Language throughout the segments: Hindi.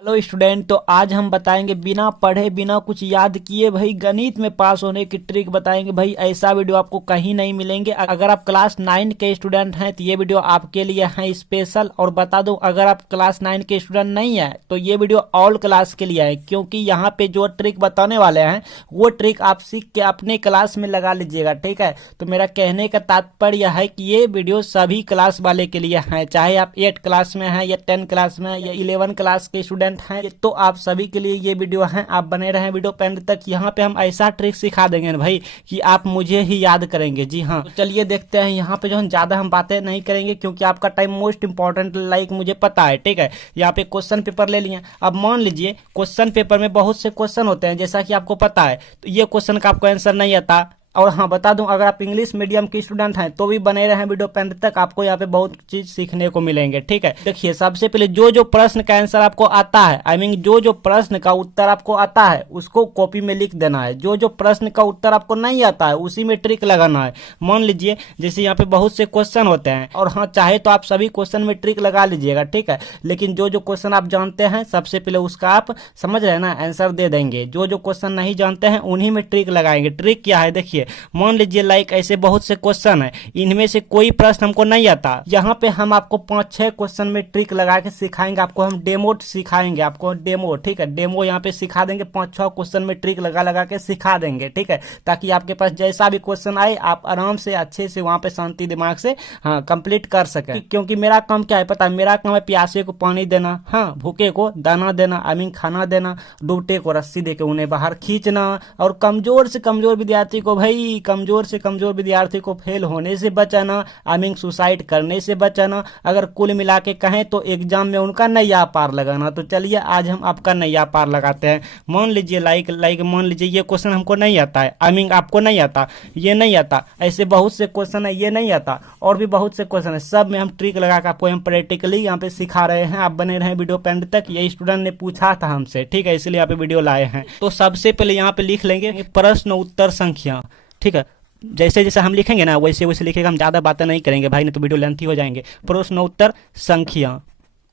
Hello student. तो आज हम बताएंगे बिना पढ़े बिना कुछ याद किए भाई गणित में पास होने की ट्रिक बताएंगे। भाई ऐसा वीडियो आपको कहीं नहीं मिलेंगे। अगर आप क्लास 9 के स्टूडेंट हैं तो ये वीडियो आपके लिए है स्पेशल। और बता दूं, अगर आप क्लास 9 के स्टूडेंट नहीं है तो ये वीडियो ऑल क्लास के लिए है, क्योंकि यहाँ पे जो ट्रिक बताने वाले हैं वो ट्रिक आप सीख के अपने क्लास में लगा लीजिएगा। ठीक है, तो मेरा कहने का तात्पर्य है कि ये वीडियो सभी क्लास वाले के लिए है, चाहे आप 8 क्लास में हैं या 10 क्लास में या 11 क्लास के स्टूडेंट हैं, तो आप सभी के लिए ये वीडियो है। आप बने रहें वीडियो पे एंड तक। यहाँ पे हम ऐसा ट्रिक सिखा देंगे भाई कि आप मुझे ही याद करेंगे। जी हाँ, तो चलिए देखते हैं। यहाँ पे जो हम ज्यादा हम बातें नहीं करेंगे क्योंकि आपका टाइम मोस्ट इंपॉर्टेंट लाइक मुझे पता है। ठीक है, यहाँ पे क्वेश्चन पेपर ले लिए। अब मान लीजिए क्वेश्चन पेपर में बहुत से क्वेश्चन होते हैं, जैसा कि आपको पता है, तो ये क्वेश्चन का आपको आंसर नहीं आता। और हाँ, बता दूं, अगर आप इंग्लिश मीडियम के स्टूडेंट हैं तो भी बने रहें वीडियो पे अंत तक, आपको यहाँ पे बहुत चीज सीखने को मिलेंगे। ठीक है, देखिए सबसे पहले जो जो प्रश्न का आंसर आपको आता है, आई मीन जो जो प्रश्न का उत्तर आपको आता है उसको कॉपी में लिख देना है। जो जो प्रश्न का उत्तर आपको नहीं आता है उसी में ट्रिक लगाना है। मान लीजिए जैसे यहाँ पे बहुत से क्वेश्चन होते हैं, और हाँ चाहे तो आप सभी क्वेश्चन में ट्रिक लगा लीजिएगा। ठीक है, लेकिन जो जो क्वेश्चन आप जानते हैं सबसे पहले उसका आप समझ रहे हैं ना, आंसर दे देंगे। जो जो क्वेश्चन नहीं जानते हैं उन्हीं में ट्रिक लगाएंगे। ट्रिक क्या है देखिए, मान लीजिए लाइक ऐसे बहुत से क्वेश्चन है, इनमें से कोई प्रश्न हमको नहीं आता। यहाँ पे हम आपको 5-6 क्वेश्चन में ट्रिक लगा के सिखाएंगे। आपको हम डेमो सिखाएंगे, आपको डेमो। ठीक है, डेमो यहाँ पे सिखा देंगे। 5-6 क्वेश्चन में ट्रिक लगा लगा के सिखा देंगे। ठीक है, ताकि आपके पास जैसा भी क्वेश्चन आए आप आराम से अच्छे से वहां पे शांति दिमाग से हाँ कंप्लीट कर सके। क्योंकि मेरा काम क्या है पता है, मेरा काम है प्यासे को पानी देना, हाँ भूखे को दाना देना, आई मीन खाना देना, डूबते को रस्सी देके उन्हें बाहर खींचना, और कमजोर से कमजोर विद्यार्थी को भाई कमजोर से कमजोर विद्यार्थी को फेल होने से बचाना, आई मीन सुसाइड करने से बचाना। अगर कुल मिला के कहें तो एग्जाम में उनका नैया पार लगाना। तो चलिए आज हम आपका नैया पार लगाते हैं। मान लीजिए लाइक मान लीजिए ये क्वेश्चन हमको नहीं आता है, आई मीन आपको नहीं आता, ये नहीं आता। ऐसे बहुत से क्वेश्चन है, ये नहीं आता, और भी बहुत से क्वेश्चन है। सब में हम ट्रिक लगा कर आपको हम प्रैक्टिकली यहाँ पे सिखा रहे हैं। आप बने रहे वीडियो पे एंड तक। ये स्टूडेंट ने पूछा था हमसे, ठीक है, इसलिए यहाँ पे वीडियो लाए हैं। तो सबसे पहले यहाँ पे लिख लेंगे प्रश्न उत्तर संख्या। ठीक है, जैसे जैसे हम लिखेंगे ना वैसे वैसे लिखेगा। हम ज़्यादा बातें नहीं करेंगे भाई, नहीं तो वीडियो लेंथी हो जाएंगे। प्रश्न उत्तर संख्या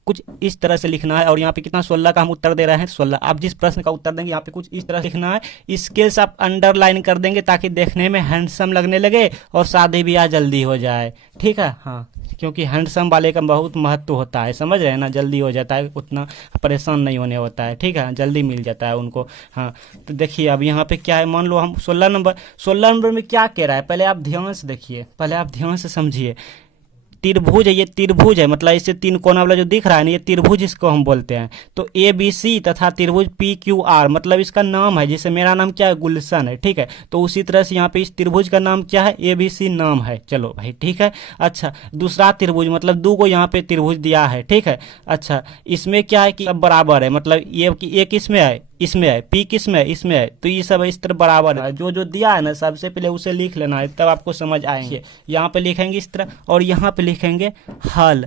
कुछ इस तरह से लिखना है। और यहाँ पे कितना 16 का हम उत्तर दे रहे हैं, 16। आप जिस प्रश्न का उत्तर देंगे यहाँ पे कुछ इस तरह लिखना है। स्केल्स आप अंडरलाइन कर देंगे ताकि देखने में हैंडसम लगने लगे और शादी ब्याह जल्दी हो जाए। ठीक है, हाँ, क्योंकि हैंडसम वाले का बहुत महत्व होता है, समझ रहे हैं ना, जल्दी हो जाता है, उतना परेशान नहीं होने होता है। ठीक है, जल्दी मिल जाता है उनको। हाँ, तो देखिए अब यहाँ पे क्या है, मान लो हम 16 नंबर में क्या कह रहा है, पहले आप ध्यान से देखिए, पहले आप ध्यान से समझिए। त्रिभुज है, ये त्रिभुज है, मतलब इससे 3 कोना वाला जो दिख रहा है ना, ये त्रिभुज इसको हम बोलते हैं। तो ए बी सी तथा त्रिभुज पी क्यू आर, मतलब इसका नाम है। जैसे मेरा नाम क्या है, गुलशन है। ठीक है, तो उसी तरह से यहाँ पे इस त्रिभुज का नाम क्या है, ए बी सी नाम है। चलो भाई, ठीक है। अच्छा, दूसरा त्रिभुज, मतलब 2 को यहाँ पे त्रिभुज दिया है। ठीक है, अच्छा, इसमें क्या है कि सब बराबर है, मतलब ये किस में है, इसमें है, पी किस में है, इसमें है, तो ये सब इस तरह बराबर है। जो जो दिया है ना सबसे पहले उसे लिख लेना है, तब आपको समझ आएंगे। यहाँ पे लिखेंगे इस तरह, और यहाँ पे लिखेंगे हल,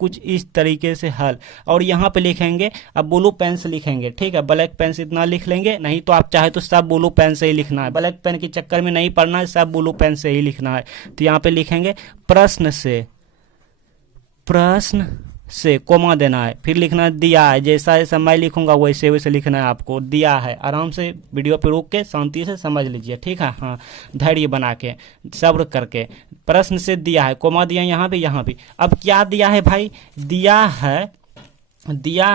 कुछ इस तरीके से हल। और यहाँ पे लिखेंगे, अब ब्लू पेन से लिखेंगे। ठीक है, ब्लैक पेन से इतना लिख लेंगे, नहीं तो आप चाहे तो सब ब्लू पेन से ही लिखना है। ब्लैक पेन के चक्कर में नहीं पढ़ना है, सब ब्लू पेन से ही लिखना है। तो यहाँ पे लिखेंगे प्रश्न से कोमा देना है, फिर लिखना है दिया है। जैसा जैसा मैं लिखूंगा वैसे वैसे लिखना है आपको। दिया है, आराम से वीडियो पे रुक के शांति से समझ लीजिए। ठीक है, हाँ, धैर्य बना के सब्र करके। प्रश्न से दिया है, कोमा दिया यहाँ पे, यहाँ पे। अब क्या दिया है भाई, दिया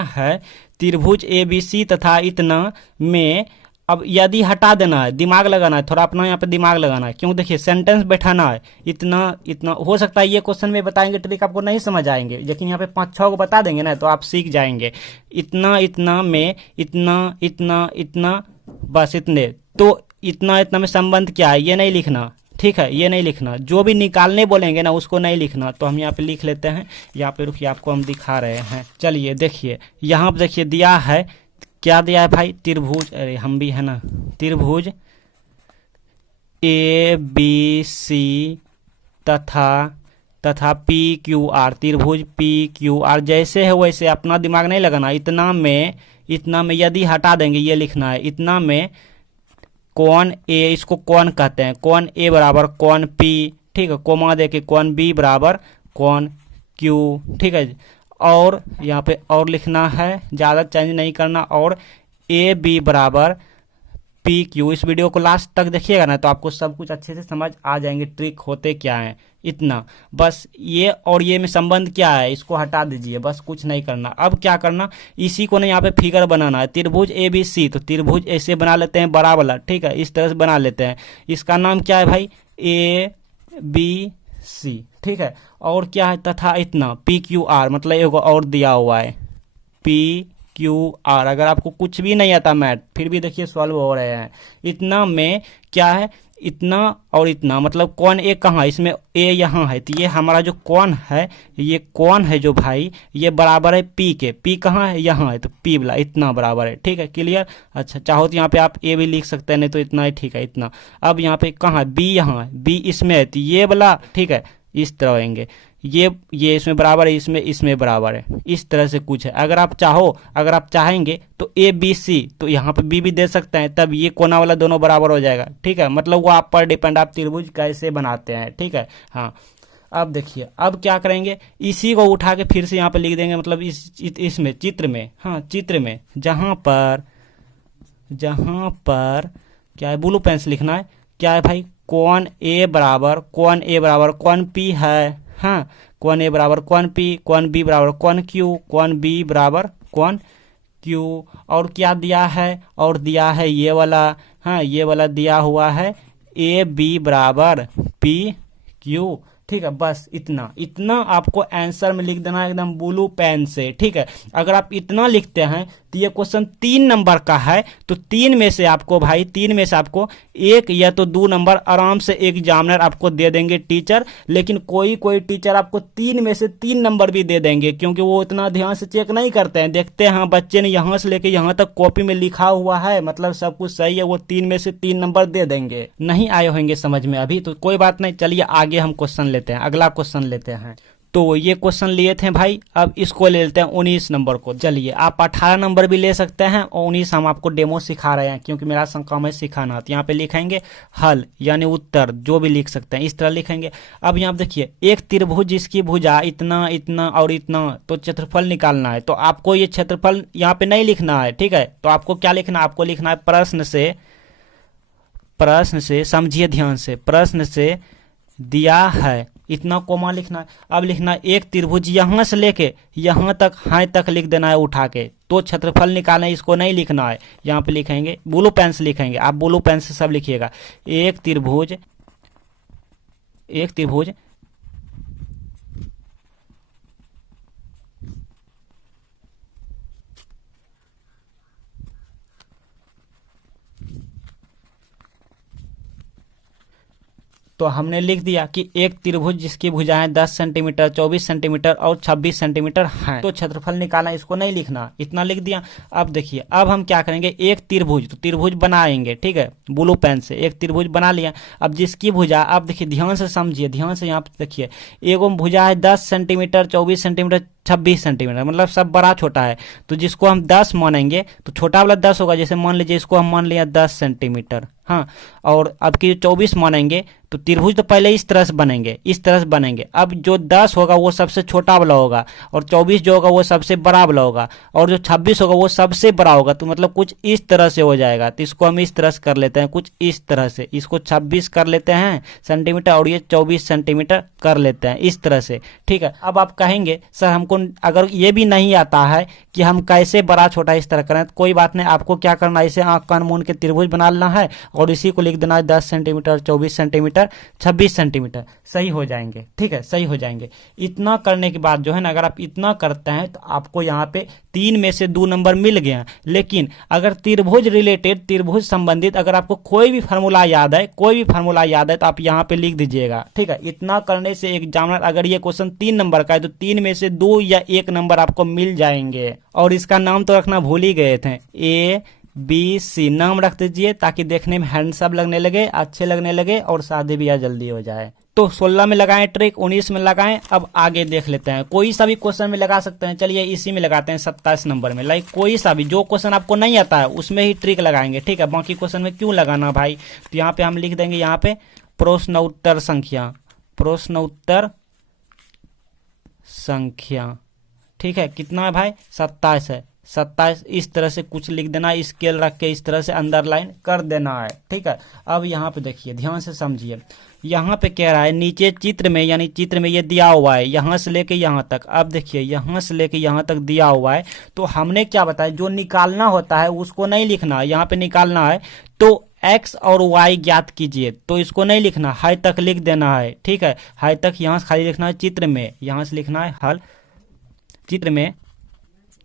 है त्रिभुज ए बी सी तथा इतना में। अब यदि हटा देना है, दिमाग लगाना है, थोड़ा अपना यहाँ पे दिमाग लगाना है। क्यों, देखिए सेंटेंस बैठाना है। इतना इतना हो सकता है ये क्वेश्चन में बताएंगे ट्रिक आपको नहीं समझ आएंगे, लेकिन यहाँ पे 5-6 को बता देंगे ना तो आप सीख जाएंगे। इतना इतना में, इतना इतना इतना, बस इतने। तो इतना इतना में संबंध क्या है, ये नहीं लिखना। ठीक है, ये नहीं लिखना। जो भी निकालने बोलेंगे ना उसको नहीं लिखना। तो हम यहाँ पे लिख लेते हैं, यहाँ पे रुकिए, आपको हम दिखा रहे हैं। चलिए देखिए, यहाँ पे देखिए दिया है, क्या दिया है भाई, त्रिभुज, अरे हम भी है ना, त्रिभुज ए बी सी तथा पी क्यू आर, त्रिभुज पी क्यू आर। जैसे है वैसे, अपना दिमाग नहीं लगाना। इतना में यदि हटा देंगे, ये लिखना है। इतना में कौन ए, इसको कौन कहते हैं, कौन ए बराबर कौन पी। ठीक है, कोमा दे के कौन बी बराबर कौन क्यू। ठीक है, और यहाँ पे और लिखना है, ज़्यादा चेंज नहीं करना, और ए बी बराबर पी क्यू। इस वीडियो को लास्ट तक देखिएगा ना तो आपको सब कुछ अच्छे से समझ आ जाएंगे, ट्रिक होते क्या है। इतना बस, ये और ये में संबंध क्या है इसको हटा दीजिए, बस कुछ नहीं करना। अब क्या करना, इसी को ना यहाँ पे फिगर बनाना है, त्रिभुज ए बी सी। तो त्रिभुज ऐसे बना लेते हैं बड़ा वाला, ठीक है, इस तरह से बना लेते हैं। इसका नाम क्या है भाई, ए बी सी, ठीक है। और क्या है, तथा इतना पी क्यू आर, मतलब एगो और दिया हुआ है पी क्यू आर। अगर आपको कुछ भी नहीं आता मैथ फिर भी देखिए सॉल्व हो रहे हैं। इतना में क्या है, इतना और इतना, मतलब कौन ए कहाँ, इसमें ए यहाँ है, तो ये हमारा जो कौन है, ये कौन है जो भाई, ये बराबर है पी के। पी कहाँ है, यहाँ है, तो पी वाला इतना बराबर है, ठीक है, क्लियर। अच्छा, चाहो तो यहाँ पे आप ए भी लिख सकते हैं, नहीं तो इतना ही ठीक है, इतना। अब यहाँ पे कहाँ है, बी यहाँ है, बी इसमें है, तो ये वाला, ठीक है, इस तरह होंगे, ये इसमें बराबर है, इसमें बराबर है, इस तरह से कुछ है। अगर आप चाहेंगे तो ए बी सी, तो यहाँ पे बी भी दे सकते हैं, तब ये कोना वाला दोनों बराबर हो जाएगा, ठीक है। मतलब वो आप पर डिपेंड, आप त्रिभुज कैसे बनाते हैं, ठीक है। हाँ, अब देखिए, अब क्या करेंगे, इसी को उठा के फिर से यहाँ पे लिख देंगे, मतलब इसमें चित्र में, हाँ चित्र में, जहाँ पर क्या है, ब्लू पेन से लिखना है, क्या है भाई, कौन ए बराबर कौन पी है, हाँ, कौन ए बराबर कौन पी, कौन बी बराबर कौन क्यू, कौन बी बराबर कौन क्यू। और क्या दिया है, और दिया है ये वाला, हाँ ये वाला दिया हुआ है ए बी बराबर पी क्यू, ठीक है। बस इतना आपको आंसर में लिख देना है एकदम ब्लू पेन से, ठीक है। अगर आप इतना लिखते हैं तो ये क्वेश्चन 3 नंबर का है, तो 3 में से आपको 1 या तो 2 नंबर आराम से एग्जामिनर आपको दे देंगे टीचर। लेकिन कोई टीचर आपको 3 में से 3 नंबर भी दे देंगे, क्योंकि वो इतना ध्यान से चेक नहीं करते हैं, देखते हैं हाँ बच्चे ने यहाँ से लेके यहाँ तक कॉपी में लिखा हुआ है, मतलब सब कुछ सही है, वो 3 में से 3 नंबर दे देंगे। नहीं आए होंगे समझ में अभी तो कोई बात नहीं, चलिए आगे हम क्वेश्चन लेते हैं, अगला क्वेश्चन लेते हैं। तो ये क्वेश्चन लिए थे भाई, अब इसको ले लेते हैं 19 नंबर को। चलिए, आप 18 नंबर भी ले सकते हैं और 19 हम आपको डेमो सिखा रहे हैं, क्योंकि मेरा काम है सिखाना। तो यहाँ पे लिखेंगे हल यानी उत्तर, जो भी लिख सकते हैं इस तरह लिखेंगे। अब यहाँ देखिए, एक त्रिभुज जिसकी भुजा इतना इतना और इतना, तो क्षेत्रफल निकालना है। तो आपको ये क्षेत्रफल यहाँ पे नहीं लिखना है, ठीक है। तो आपको क्या लिखना है, आपको लिखना है प्रश्न से समझिए ध्यान से, प्रश्न से दिया है इतना कोमा लिखना है। अब लिखना है एक त्रिभुज यहाँ से लेके यहाँ तक हाई तक लिख देना है उठा के, तो क्षेत्रफल निकालना है, इसको नहीं लिखना है। यहाँ पे लिखेंगे ब्लू पेन से लिखेंगे, आप ब्लू पेन से सब लिखिएगा। एक त्रिभुज तो हमने लिख दिया कि एक त्रिभुज जिसकी भुजाएं 10 सेंटीमीटर, 24 सेंटीमीटर और 26 सेंटीमीटर हैं, तो क्षेत्रफल निकालना, इसको नहीं लिखना, इतना लिख दिया। अब देखिए, अब हम क्या करेंगे, एक त्रिभुज, तो त्रिभुज बनाएंगे, ठीक है, ब्लू पेन से एक त्रिभुज बना लिया। अब जिसकी भुजा, आप देखिए ध्यान से समझिए, ध्यान से यहाँ पे देखिए, एगो भुजा है 10 सेंटीमीटर, 24 सेंटीमीटर, 26 सेंटीमीटर, मतलब सब बड़ा छोटा है। तो जिसको हम 10 मानेंगे तो छोटा वाला 10 होगा, जैसे मान लीजिए इसको हम मान लिया 10 सेंटीमीटर, हाँ। और अब की 24 मानेंगे तो त्रिभुज तो पहले इस तरह से बनेंगे, अब जो 10 होगा वो सबसे छोटा वाला होगा, और 24 जो होगा वो सबसे बड़ा वाला होगा, और जो 26 होगा वो सबसे बड़ा होगा। तो मतलब कुछ इस तरह से हो जाएगा। तो इसको हम इस तरह से कर लेते हैं, कुछ इस तरह से, इसको 26 कर लेते हैं सेंटीमीटर और ये 24 सेंटीमीटर कर लेते हैं, इस तरह से, ठीक है। अब आप कहेंगे सर हमको अगर ये भी नहीं आता है कि हम कैसे बड़ा छोटा इस तरह करें, तो कोई बात नहीं, आपको क्या करना है, इसे आंख कान मूंद के त्रिभुज बना लेना है और इसी को लिख देना है 10 सेंटीमीटर, 24 सेंटीमीटर, 26 सेंटीमीटर, सही हो जाएंगे, ठीक है, सही हो जाएंगे। इतना करने के बाद जो है ना, अगर आप इतना करते हैं तो आपको यहाँ पे 3 में से 2 नंबर मिल गया। लेकिन अगर त्रिभुज रिलेटेड, त्रिभुज संबंधित अगर आपको कोई भी फार्मूला याद है तो आप यहाँ पे लिख दीजिएगा, ठीक है। इतना करने से एग्जामिनर, अगर ये क्वेश्चन 3 नंबर का है तो 3 में से 2 या 1 नंबर आपको मिल जाएंगे। और इसका नाम तो रखना भूल ही गए थे, ABC नाम रख दीजिए, ताकि देखने में हैंडसम लगने लगे, अच्छे लगने लगे और शादी ब्याह जल्दी हो जाए। तो 16 में लगाएं ट्रिक, 19 में लगाएं। अब आगे देख लेते हैं, कोई सा भी क्वेश्चन में लगा सकते हैं। चलिए इसी में लगाते हैं 27 नंबर में, लाइक कोई सा भी, जो क्वेश्चन आपको नहीं आता है उसमें ही ट्रिक लगाएंगे, ठीक है। बाकी क्वेश्चन में क्यों लगाना भाई। तो यहाँ पे हम लिख देंगे, यहाँ पे प्रश्नोत्तर संख्या, ठीक है, कितना है भाई 27 है, 27 इस तरह से कुछ लिख देना, स्केल रख के इस तरह से अंडरलाइन कर देना है। ठीक है, अब यहाँ पे देखिए ध्यान से समझिए, यहाँ पे कह रहा है नीचे चित्र में, यानी चित्र में ये दिया हुआ है यहाँ से लेके यहाँ तक। अब देखिए यहाँ से लेके यहाँ तक दिया हुआ है, तो हमने क्या बताया, जो निकालना होता है उसको नहीं लिखना, यहाँ पे निकालना है तो x और y ज्ञात कीजिए, तो इसको नहीं लिखना, हाई तक लिख देना है। ठीक है, हाई तक यहाँ से खाली लिखना है चित्र में, यहाँ से लिखना है हल चित्र में,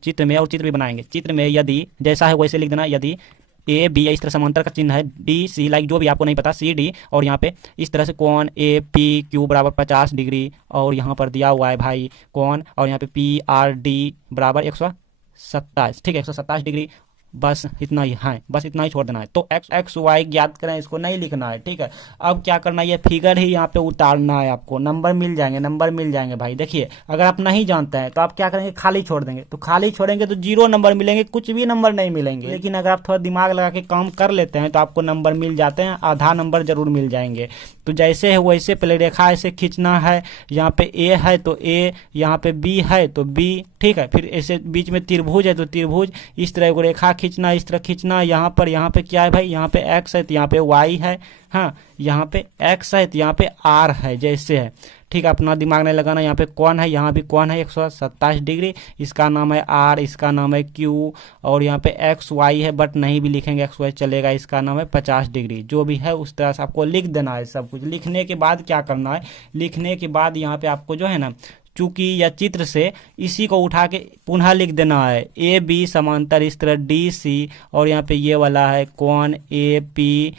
चित्र में, और चित्र भी बनाएंगे। चित्र में यदि जैसा है वैसे लिख देना, यदि ए बी इस तरह समांतर का चिन्ह है, डी सी लाइक जो भी आपको नहीं पता सी डी, और यहाँ पे इस तरह से कोण ए पी क्यू बराबर 50 डिग्री, और यहाँ पर दिया हुआ है भाई कोण, और यहाँ पे पी आर डी बराबर 127। ठीक है, 127 डिग्री, बस इतना ही है, बस इतना ही छोड़ देना है। तो एक्स वाई ज्ञात करें, इसको नहीं लिखना है। ठीक है, अब क्या करना है, ये फिगर ही यहाँ पे उतारना है, आपको नंबर मिल जाएंगे, नंबर मिल जाएंगे भाई। देखिए अगर आप नहीं जानते हैं तो आप क्या करेंगे, खाली छोड़ देंगे, तो खाली छोड़ेंगे तो 0 नंबर मिलेंगे, कुछ भी नंबर नहीं मिलेंगे। लेकिन अगर आप थोड़ा दिमाग लगा के काम कर लेते हैं तो आपको नंबर मिल जाते हैं, आधा नंबर जरूर मिल जाएंगे। तो जैसे है वैसे पहले रेखा ऐसे खींचना है, यहाँ पे ए है तो ए, यहाँ पे बी है तो बी। ठीक है, फिर ऐसे बीच में त्रिभुज है तो त्रिभुज, इस तरह को रेखा खींचना, इस तरह खींचना। यहाँ पे क्या है भाई, यहाँ पे x है तो यहाँ पे y है, हाँ यहाँ पे x है तो यहाँ पे r है, जैसे है। ठीक है, अपना दिमाग नहीं लगाना। यहाँ पे कौन है, यहाँ भी कौन है 127 डिग्री, इसका नाम है r, इसका नाम है q, और यहाँ पे x y है बट नहीं भी लिखेंगे x y चलेगा, इसका नाम है 50 डिग्री। जो भी है उस तरह से आपको लिख देना है सब कुछ। लिखने के बाद क्या करना है, लिखने के बाद यहाँ पे आपको जो है ना, चूंकि या चित्र से इसी को उठा के पुनः लिख देना है, ए बी समांतर इस तरह डी सी, और यहाँ पे ये वाला है कोण ए पी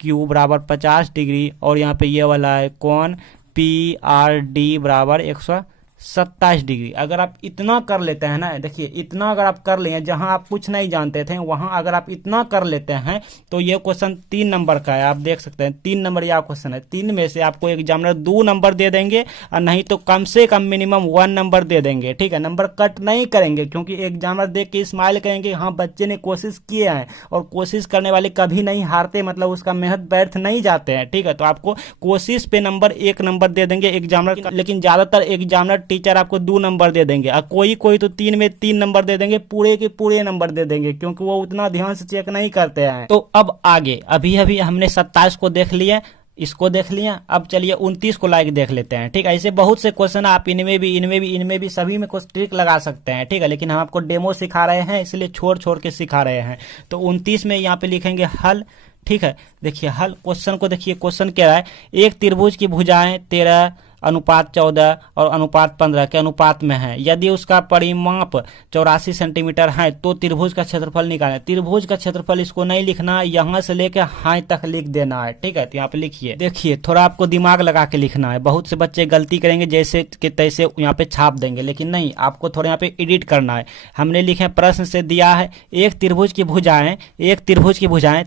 क्यू बराबर 50 डिग्री, और यहाँ पे ये वाला है कोण पी आर डी बराबर 127 डिग्री। अगर आप इतना कर लेते हैं ना, देखिए इतना अगर आप कर लिए, जहां आप कुछ नहीं जानते थे वहां अगर आप इतना कर लेते हैं तो ये क्वेश्चन 3 नंबर का है। आप देख सकते हैं 3 नंबर या क्वेश्चन है, 3 में से आपको एग्जामिनर 2 नंबर दे देंगे, और नहीं तो कम से कम मिनिमम 1 नंबर दे देंगे। ठीक है, नंबर कट नहीं करेंगे, क्योंकि एग्जामिनर देख के स्माइल करेंगे, हाँ बच्चे ने कोशिश किए हैं, और कोशिश करने वाले कभी नहीं हारते, मतलब उसका मेहनत व्यर्थ नहीं जाते हैं। ठीक है, तो आपको कोशिश पे नंबर 1 नंबर दे देंगे एग्जामिनर, लेकिन ज्यादातर एग्जामिनर टीचर आपको 2 नंबर दे देंगे, और कोई तो 3 में 3 नंबर दे देंगे, पूरे के पूरे नंबर दे देंगे, क्योंकि वो उतना ध्यान से चेक नहीं करते हैं। तो अब आगे, अभी हमने 27 को देख लिया, इसको देख लिया, अब चलिए 29 को लाइक देख लेते हैं। ठीक है, ऐसे बहुत से क्वेश्चन आप इनमें भी सभी में कुछ ट्रिक लगा सकते हैं। ठीक है, लेकिन हम आपको डेमो सिखा रहे हैं, इसलिए छोड़ के सिखा रहे हैं। तो 29 में यहाँ पे लिखेंगे हल। ठीक है, देखिए हल, क्वेश्चन को देखिए, क्वेश्चन क्या है, एक त्रिभुज की भुजाएं 13:14 और 15 के अनुपात में है। यदि उसका परिमाप 84 सेंटीमीटर है तो त्रिभुज का क्षेत्रफल निकालें। त्रिभुज का क्षेत्रफल इसको नहीं लिखना, यहाँ से लेकर हाई तक लिख देना है। ठीक है, तो यहाँ पे लिखिए, देखिए थोड़ा आपको दिमाग लगा के लिखना है। बहुत से बच्चे गलती करेंगे, जैसे कि तैसे यहाँ पे छाप देंगे, लेकिन नहीं, आपको थोड़ा यहाँ पे एडिट करना है। हमने लिखे, प्रश्न से दिया है एक त्रिभुज की भुजाएं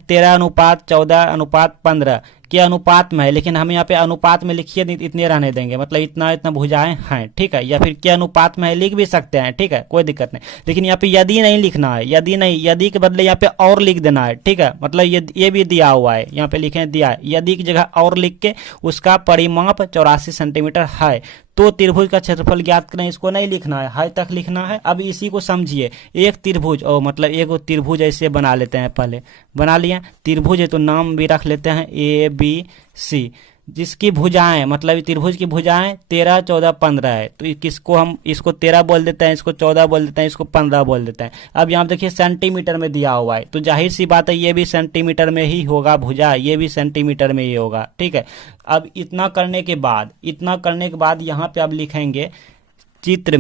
13:14:15 के अनुपात में है, लेकिन हम यहाँ पे अनुपात में लिखिए, इतने रहने देंगे, मतलब इतना भुजाएं हैं। ठीक है, या फिर के अनुपात में है लिख भी सकते हैं। ठीक है, कोई दिक्कत नहीं, लेकिन यहाँ पे यदि नहीं लिखना है, यदि के बदले यहाँ पे और लिख देना है। ठीक है, मतलब ये भी दिया हुआ है, यहाँ पे लिखे दिया है, यदि की जगह और लिख के उसका परिमाप 84 सेंटीमीटर है तो त्रिभुज का क्षेत्रफल ज्ञात करें। इसको नहीं लिखना है, हाई तक लिखना है। अब इसी को समझिए, एक त्रिभुज, और मतलब एक त्रिभुज ऐसे बना लेते हैं, पहले बना लिया त्रिभुज है तो नाम भी रख लेते हैं ABC, जिसकी भुजाएं, मतलब त्रिभुज की भुजाएं 13, 14, 15 है। तो किसको हम, इसको 13 बोल देते हैं, इसको 14 बोल देते हैं, इसको 15 बोल देते हैं। अब यहाँ देखिए सेंटीमीटर में दिया हुआ है, तो जाहिर सी बात है ये भी सेंटीमीटर में ही होगा, भुजा ये भी सेंटीमीटर में ही होगा। ठीक है, अब इतना करने के बाद यहाँ पे आप लिखेंगे चित्र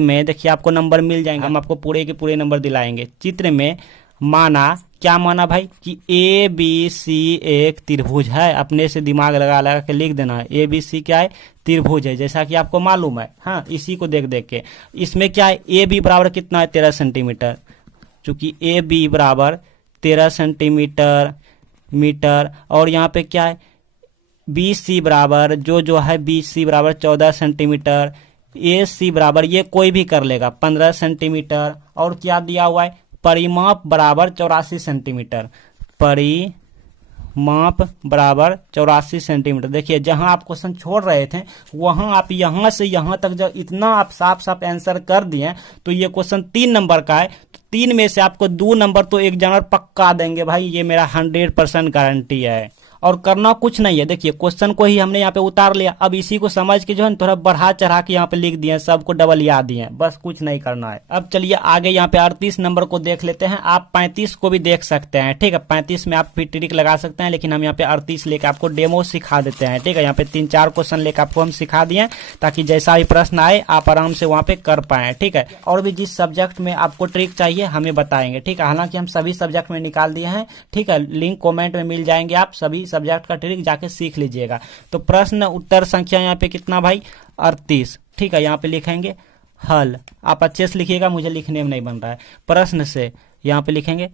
में देखिए आपको नंबर मिल जाएंगे, हम आपको पूरे के पूरे नंबर दिलाएंगे। चित्र में माना, क्या माना भाई, कि ABC एक त्रिभुज है। अपने से दिमाग लगा के लिख देना है, ABC क्या है, त्रिभुज है, जैसा कि आपको मालूम है। हाँ, इसी को देख के इसमें क्या है, AB बराबर कितना है, 13 सेंटीमीटर। चूंकि AB बराबर 13 सेंटीमीटर, और यहाँ पे क्या है, BC बराबर जो है BC बराबर 14 सेंटीमीटर, AC बराबर ये कोई भी कर लेगा 15 सेंटीमीटर, और क्या दिया हुआ है, परिमाप बराबर 84 सेंटीमीटर। परिमाप माप बराबर 84 सेंटीमीटर। देखिए जहां आप क्वेश्चन छोड़ रहे थे वहां आप यहां से यहां तक जब इतना आप साफ साफ आंसर कर दिए तो ये क्वेश्चन 3 नंबर का है, तो 3 में से आपको 2 नंबर तो एग्जामिनर पक्का देंगे भाई, ये मेरा 100% गारंटी है। और करना कुछ नहीं है, देखिए क्वेश्चन को ही हमने यहाँ पे उतार लिया, अब इसी को समझ के जो है थोड़ा बढ़ा चढ़ा के यहाँ पे लिख दिए, सबको डबल याद दिए, बस कुछ नहीं करना है। अब चलिए आगे यहाँ पे 38 नंबर को देख लेते हैं। आप 35 को भी देख सकते हैं, ठीक है, 35 में आप फिर ट्रिक लगा सकते हैं, लेकिन हम यहाँ पे 38 लेकर आपको डेमो सिखा देते हैं, ठीक है। यहाँ पे 3-4 क्वेश्चन लेकर आपको हम सिखा दिए ताकि जैसा भी प्रश्न आए आप आराम से वहाँ पे कर पाए, ठीक है। और भी जिस सब्जेक्ट में आपको ट्रिक चाहिए हमें बताएंगे, ठीक है। हालांकि हम सभी सब्जेक्ट में निकाल दिए हैं, ठीक है, लिंक कॉमेंट में मिल जाएंगे, आप सभी सब्जेक्ट का ट्रिक जाके सीख लीजिएगा। तो प्रश्न उत्तर संख्या यहाँ पे कितना भाई 38, ठीक है। यहाँ पे लिखेंगे हल, आप अच्छे से लिखिएगा, मुझे लिखने में नहीं बन रहा है। प्रश्न से यहाँ पे लिखेंगे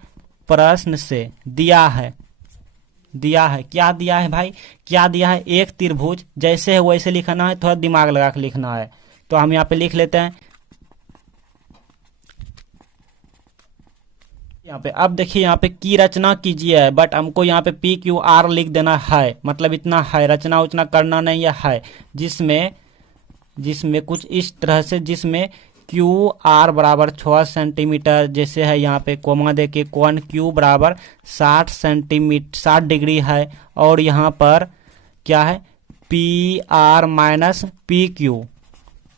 प्रश्न से दिया है, दिया है क्या दिया है भाई, क्या दिया है, एक त्रिभुज, जैसे है वैसे लिखना है, थोड़ा दिमाग लगा के लिखना है। तो हम यहाँ पे लिख लेते हैं यहाँ पे। अब देखिए यहाँ पे की रचना कीजिए, बट हमको यहाँ पे PQR लिख देना है, मतलब इतना है, रचना उचना करना नहीं है, जिसमें कुछ इस तरह से, जिसमें QR बराबर 6 सेंटीमीटर, जैसे है यहाँ पे कोमा दे के कोण Q बराबर 60 सेंटीमीटर 60 डिग्री है, और यहाँ पर क्या है PR माइनस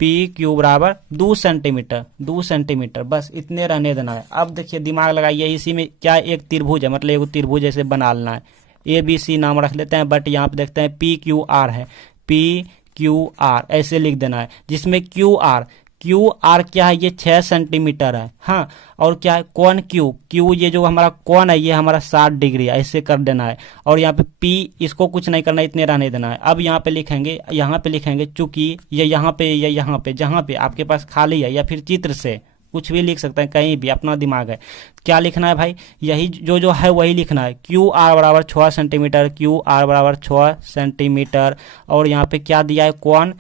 PQ बराबर 2 सेंटीमीटर 2 सेंटीमीटर, बस इतने रहने देना है। अब देखिए दिमाग लगाइए, इसी में क्या एक त्रिभुज है, मतलब एक त्रिभुज ऐसे बना लेना है, ABC नाम रख लेते हैं, बट यहाँ पे देखते हैं PQR है, PQR ऐसे लिख देना है, जिसमें QR क्या है, ये 6 सेंटीमीटर है, हाँ, और क्या है कोण Q ये जो हमारा कोण है ये हमारा 60 डिग्री है, ऐसे कर देना है। और यहाँ पे P इसको कुछ नहीं करना, इतने रहने देना है। अब यहाँ पे लिखेंगे चूंकि ये यहाँ पे या यहाँ पे, जहाँ पे आपके पास खाली है, या फिर चित्र से कुछ भी लिख सकते हैं, कहीं भी अपना दिमाग है। क्या लिखना है भाई, यही जो है वही लिखना है, QR बराबर 6 सेंटीमीटर, QR बराबर 6 सेंटीमीटर, और यहाँ पे क्या दिया है कोण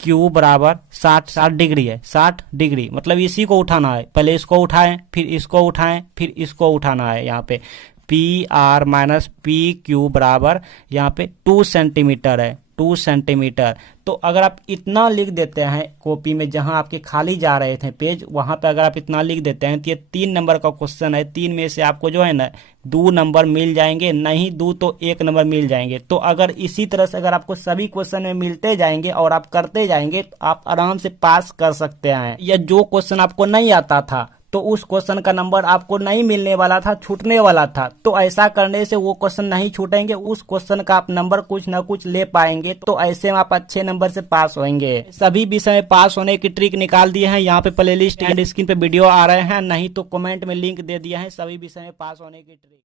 Q बराबर 60 डिग्री है, 60 डिग्री, मतलब इसी को उठाना है, पहले इसको उठाएं फिर इसको उठाएं फिर इसको उठाना है। यहाँ पे PR माइनस PQ बराबर यहाँ पे 2 सेंटीमीटर है, 2 सेंटीमीटर। तो अगर आप इतना लिख देते हैं कॉपी में, जहां आपके खाली जा रहे थे पेज, वहां पे अगर आप इतना लिख देते हैं तो ये 3 नंबर का क्वेश्चन है, 3 में से आपको जो है ना 2 नंबर मिल जाएंगे, नहीं 2 तो 1 नंबर मिल जाएंगे। तो अगर इसी तरह से अगर आपको सभी क्वेश्चन में मिलते जाएंगे और आप करते जाएंगे तो आप आराम से पास कर सकते हैं। या जो क्वेश्चन आपको नहीं आता था तो उस क्वेश्चन का नंबर आपको नहीं मिलने वाला था, छूटने वाला था, तो ऐसा करने से वो क्वेश्चन नहीं छूटेंगे, उस क्वेश्चन का आप नंबर कुछ ना कुछ ले पाएंगे, तो ऐसे में आप अच्छे नंबर से पास होंगे। सभी विषय में पास होने की ट्रिक निकाल दिए हैं, यहाँ पे प्लेलिस्ट एंड स्क्रीन पे वीडियो आ रहे हैं, नहीं तो कमेंट में लिंक दे दिया है सभी विषय में पास होने की ट्रिक।